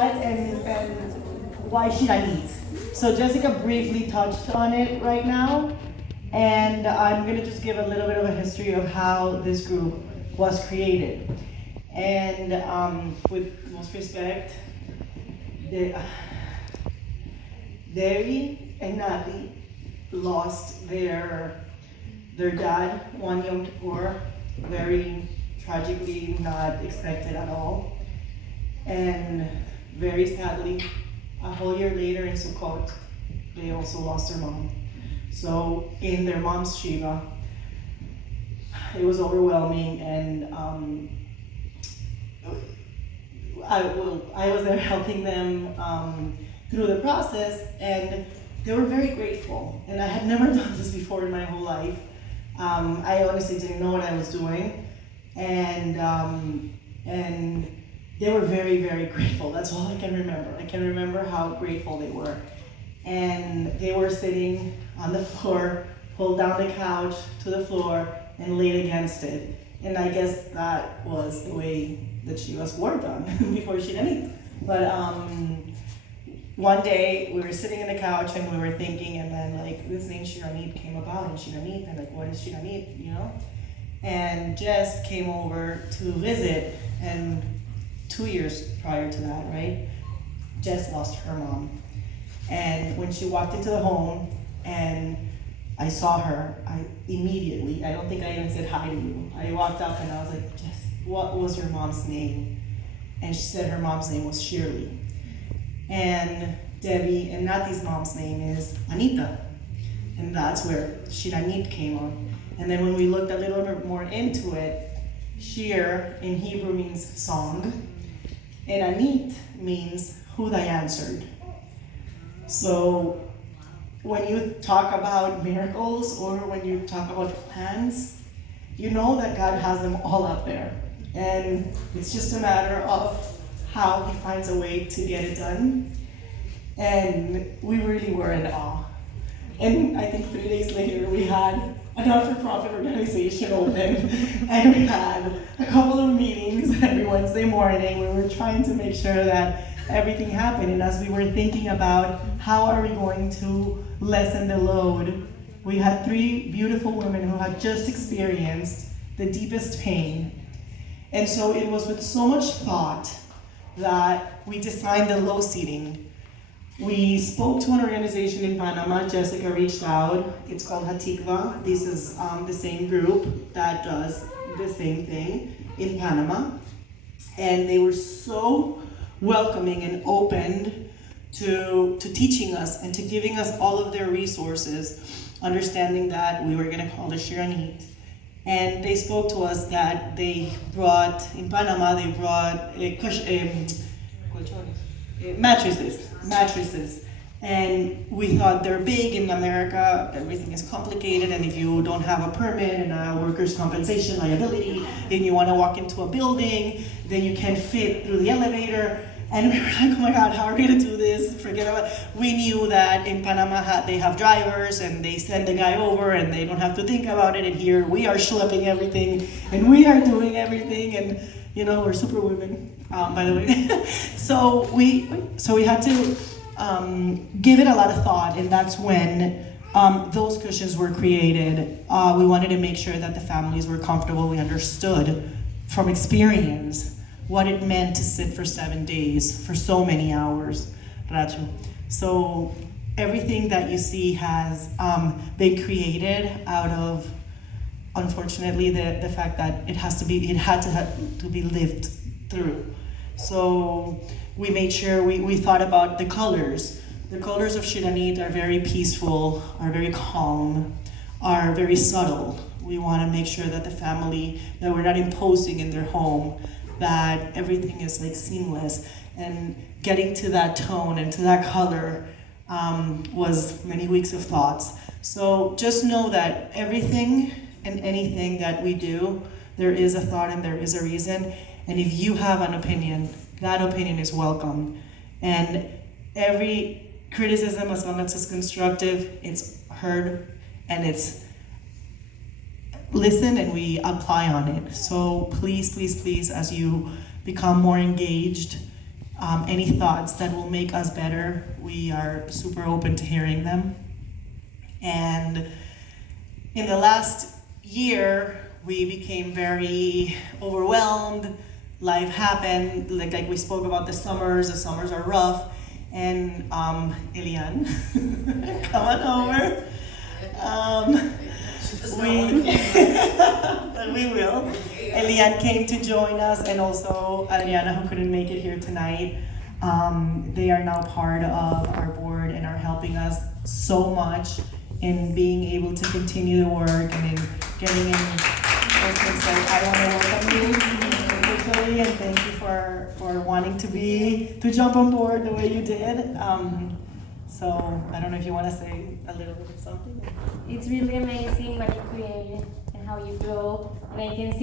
and why ShirAnit. So Jessica briefly touched on it right now, and I'm gonna just give a little bit of a history of how this group was created. And with most respect, Devi and Nati lost their dad one Yom Kippur, very tragically, not expected at all. And very sadly, a whole year later in Sukkot, they also lost their mom. So in their mom's shiva, it was overwhelming, and I was there helping them through the process, and they were very grateful. And I had never done this before in my whole life. I honestly didn't know what I was doing, and they were very, very grateful. That's all I can remember. I can remember how grateful they were. And they were sitting on the floor, pulled down the couch to the floor, and laid against it. And I guess that was the way that she was worked on before she did it. But one day we were sitting on the couch and we were thinking, and then like this name ShirAnit came about, and ShirAnit, and like, what is ShirAnit, you know? And Jess came over to visit, and 2 years prior to that, right? Jess lost her mom. And when she walked into the home and I saw her, I don't think I even said hi to you. I walked up and I was like, Jess, what was your mom's name? And she said her mom's name was Shirley. And Debbie and Nati's mom's name is Anita. And that's where ShirAnit came on. And then when we looked a little bit more into it, Shir in Hebrew means song, and Anit means who they answered. So when you talk about miracles or when you talk about plans, you know that God has them all up there. And it's just a matter of how he finds a way to get it done. And we really were in awe. And I think 3 days later we had a not-for-profit organization open, and we had a couple of meetings every Wednesday morning where we were trying to make sure that everything happened. And as we were thinking about how are we going to lessen the load, we had 3 beautiful women who had just experienced the deepest pain. And so it was with so much thought that we designed the low seating. We spoke to an organization in Panama. Jessica reached out. It's called Hatikva. This is the same group that does the same thing in Panama. And they were so welcoming and open to teaching us and to giving us all of their resources, understanding that we were going to call it ShirAnit. And they spoke to us that they brought, in Panama, they brought mattresses. And we thought they're big in America, everything is complicated, and if you don't have a permit and a workers' compensation liability, and you want to walk into a building, then you can't fit through the elevator. And we were like, oh my God, how are we gonna do this? Forget about it. We knew that in Panama they have drivers and they send the guy over and they don't have to think about it. And here we are schlepping everything and we are doing everything, and you know, we're super women, by the way. so we had to give it a lot of thought, and that's when those cushions were created. We wanted to make sure that the families were comfortable. We understood from experience what it meant to sit for 7 days, for so many hours. So everything that you see has been created out of, unfortunately, the fact that it had to be lived through. So we made sure we thought about the colors. The colors of ShirAnit are very peaceful, are very calm, are very subtle. We want to make sure that the family, that we're not imposing in their home, that everything is like seamless, and getting to that tone and to that color was many weeks of thoughts. So just know that everything and anything that we do, there is a thought and there is a reason. And if you have an opinion, that opinion is welcome. And every criticism, as long as it's constructive, it's heard and it's listened, and we apply on it. So please, please, please, as you become more engaged, any thoughts that will make us better. We are super open to hearing them. And in the last year, we became very overwhelmed. Life happened, like we spoke about the summers are rough. And Elian, come on over. We will. Elian came to join us, and also Adriana, who couldn't make it here tonight. They are now part of our board and are helping us so much in being able to continue the work and in getting in those things. So I want to welcome you particularly, and thank you for wanting to jump on board the way you did. So I don't know if you want to say a little bit of something. It's really amazing what you create and how you grow, and I can see